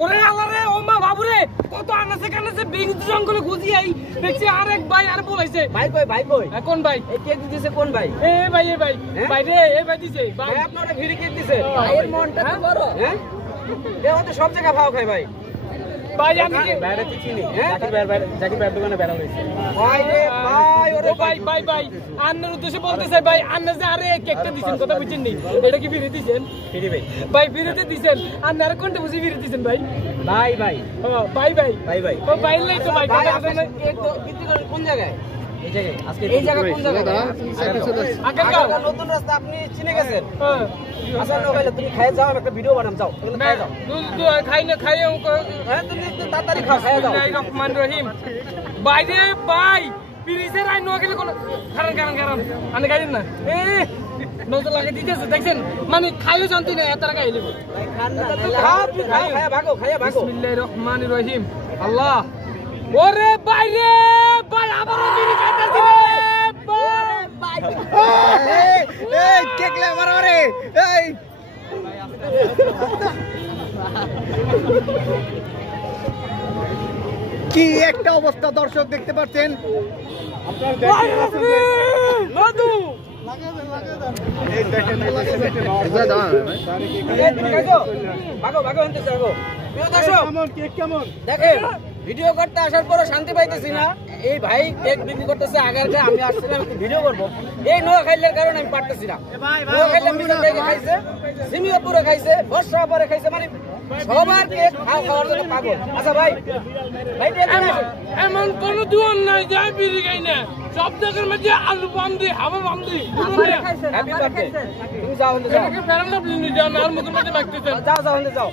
ওরে আল্লাহরে ও মা বাবুরে কত আনাছে কানাছে বেঙ্গি জঙ্গলে খুঁজি আই দেখছি আরেক ভাই আর বলাইছে ভাই কই কোন ভাই এই কেক দিতেছে কোন ভাই এ ভাই ভাই রে এ ভাই দিছে ভাই আপনারা ভিড়ে কেক দিছে ভাইয়ের মনটা তো বড় হ্যাঁ এও তো সব জায়গা ভাও খায় ভাই ভাই আমি বাইরে চিনি জাকির ভাই দোকানে বেরা হইছে ভাই রে ভাই ওরে ভাই আন্নার উদ্দেশ্যে বলতেছে ভাই আন্না যে আরে কেকটা দিছেন কথা বুঝছেন নি এটা কি ফিরে দিছেন ফিরে ভাই ফিরেতে দিছেন আন্নার কোনটা বুঝি ফিরে দিছেন ভাই ভাই ও ভাই ও ভাই লাই তো ভাই কথা না কেক তো বিক্রি করেন কোন জায়গায় এই জায়গায় আজকে এই জায়গা কোন জায়গা আগের নতুন রাস্তা আপনি চিনে গেছেন হ্যাঁ আচ্ছা নইলে তুমি খাই যাও একটা ভিডিও বানাম যাও খাই যাও খাই না খাই হ্যাঁ তুমি একটু তাড়াতাড়ি খাও খাই যাও রহমান রহিম ভাই রে ভাই পিরিসের আই নো গেলে কোন কারণ আনে গাইলেন না এ নজর লাগে দিতেছে দেখছেন মানে খাইও জানতি না এত টাকা আইলে ভাই খান না খায়া ভাগো বিসমিল্লাহির রহমানির রহিম আল্লাহ ওরে ভাই রে ভাই আবার বিড়ি খাইতেছি রে ভাই এই কেক লে আমার রে এই কি একটা অবস্থা দর্শক দেখতে পাচ্ছেন মধু ভাগো আনতে যাও কেমন দেখেন ভিডিও করতে আসার পরে শান্তি পাইতেছি না এই ভাই কেক বিক্রি করতেছে আগের আমি আসছিলাম একটু ভিডিও করবো এই নোয়া খাইলের কারণে আমি পারতেছি না নোয়া খাইলে মিশন থেকে খাইছে সিমিও পুরো খাইছে বর্ষা পরে খাইছে মানে সবার কেক খাওয়ার জন্য পাগল আচ্ছা ভাই এমন কোন দোকান নাই যায় বিড়ি খাই না সব জায়গার মধ্যে আলু পাম দি হাওয়া পাম দি হ্যাপি বার্থডে তুমি যাও যাও ফেরান না প্লিজ যাও আর মুখের মধ্যে মাখতেছেন যাও যাও